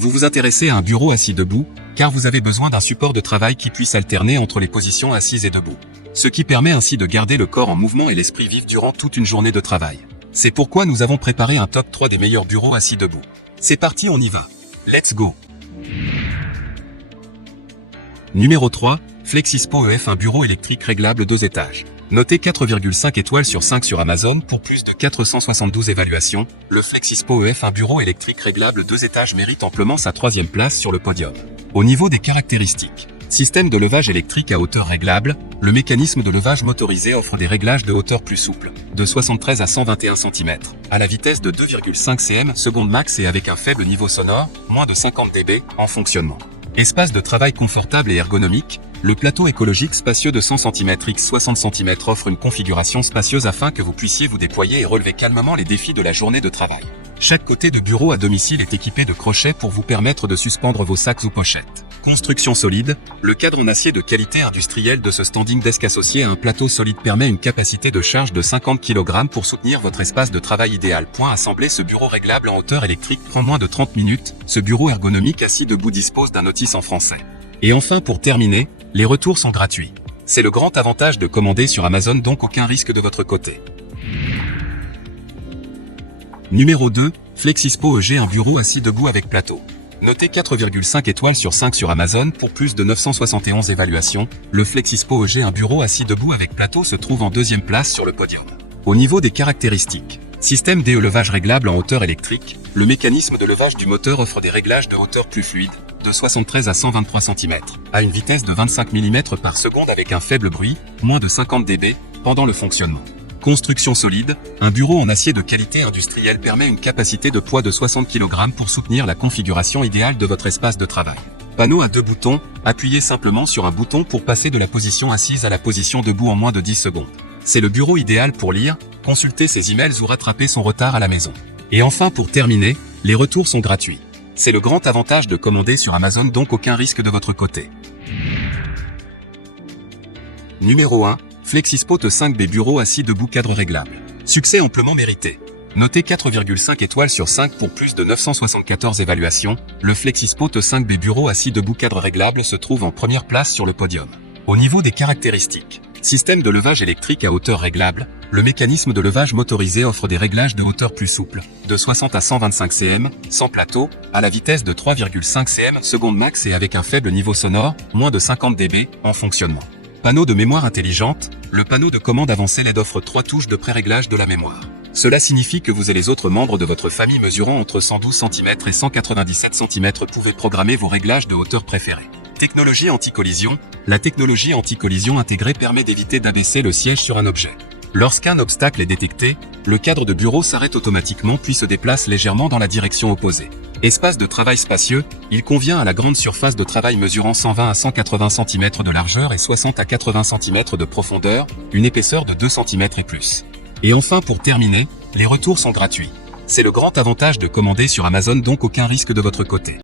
Vous vous intéressez à un bureau assis debout, car vous avez besoin d'un support de travail qui puisse alterner entre les positions assises et debout. Ce qui permet ainsi de garder le corps en mouvement et l'esprit vif durant toute une journée de travail. C'est pourquoi nous avons préparé un top 3 des meilleurs bureaux assis debout. C'est parti, on y va. Let's go. Numéro 3, Flexispo EF, un bureau électrique réglable 2 étages. Noté 4,5 étoiles sur 5 sur Amazon pour plus de 472 évaluations, le Flexispo EF, un bureau électrique réglable 2 étages, mérite amplement sa 3e place sur le podium. Au niveau des caractéristiques, système de levage électrique à hauteur réglable, le mécanisme de levage motorisé offre des réglages de hauteur plus souples, de 73 à 121 cm, à la vitesse de 2,5 cm/s max et avec un faible niveau sonore, moins de 50 dB, en fonctionnement. Espace de travail confortable et ergonomique, le plateau écologique spacieux de 100 cm x 60 cm offre une configuration spacieuse afin que vous puissiez vous déployer et relever calmement les défis de la journée de travail. Chaque côté de bureau à domicile est équipé de crochets pour vous permettre de suspendre vos sacs ou pochettes. Construction solide, le cadre en acier de qualité industrielle de ce standing desk associé à un plateau solide permet une capacité de charge de 50 kg pour soutenir votre espace de travail idéal. Assembler ce bureau réglable en hauteur électrique prend moins de 30 minutes. Ce bureau ergonomique assis debout dispose d'un notice en français. Et enfin, pour terminer, les retours sont gratuits. C'est le grand avantage de commander sur Amazon, donc aucun risque de votre côté. Numéro 2, Flexispo EG, un bureau assis debout avec plateau. Noté 4,5 étoiles sur 5 sur Amazon pour plus de 971 évaluations, le Flexispo EG, un bureau assis debout avec plateau, se trouve en 2e place sur le podium. Au niveau des caractéristiques, système DE levage réglable en hauteur électrique, le mécanisme de levage du moteur offre des réglages de hauteur plus fluides, de 73 à 123 cm, à une vitesse de 25 mm/s avec un faible bruit, moins de 50 dB, pendant le fonctionnement. Construction solide, un bureau en acier de qualité industrielle permet une capacité de poids de 60 kg pour soutenir la configuration idéale de votre espace de travail. Panneau à 2 boutons, appuyez simplement sur un bouton pour passer de la position assise à la position debout en moins de 10 secondes. C'est le bureau idéal pour lire, consulter ses emails ou rattraper son retard à la maison. Et enfin, pour terminer, les retours sont gratuits. C'est le grand avantage de commander sur Amazon, donc aucun risque de votre côté. Numéro 1, Flexispo T5B, bureau assis debout cadre réglable. Succès amplement mérité. Noté 4,5 étoiles sur 5 pour plus de 974 évaluations, le Flexispo T5B bureau assis debout cadre réglable se trouve en première place sur le podium. Au niveau des caractéristiques, système de levage électrique à hauteur réglable, le mécanisme de levage motorisé offre des réglages de hauteur plus souples, de 60 à 125 cm, sans plateau, à la vitesse de 3,5 cm/s max et avec un faible niveau sonore, moins de 50 dB, en fonctionnement. Panneau de mémoire intelligente, le panneau de commande avancé LED offre 3 touches de pré-réglage de la mémoire. Cela signifie que vous et les autres membres de votre famille mesurant entre 112 cm et 197 cm pouvez programmer vos réglages de hauteur préférés. Technologie anti-collision, la technologie anti-collision intégrée permet d'éviter d'abaisser le siège sur un objet. Lorsqu'un obstacle est détecté, le cadre de bureau s'arrête automatiquement puis se déplace légèrement dans la direction opposée. Espace de travail spacieux, il convient à la grande surface de travail mesurant 120 à 180 cm de largeur et 60 à 80 cm de profondeur, une épaisseur de 2 cm et plus. Et enfin, pour terminer, les retours sont gratuits. C'est le grand avantage de commander sur Amazon, donc aucun risque de votre côté.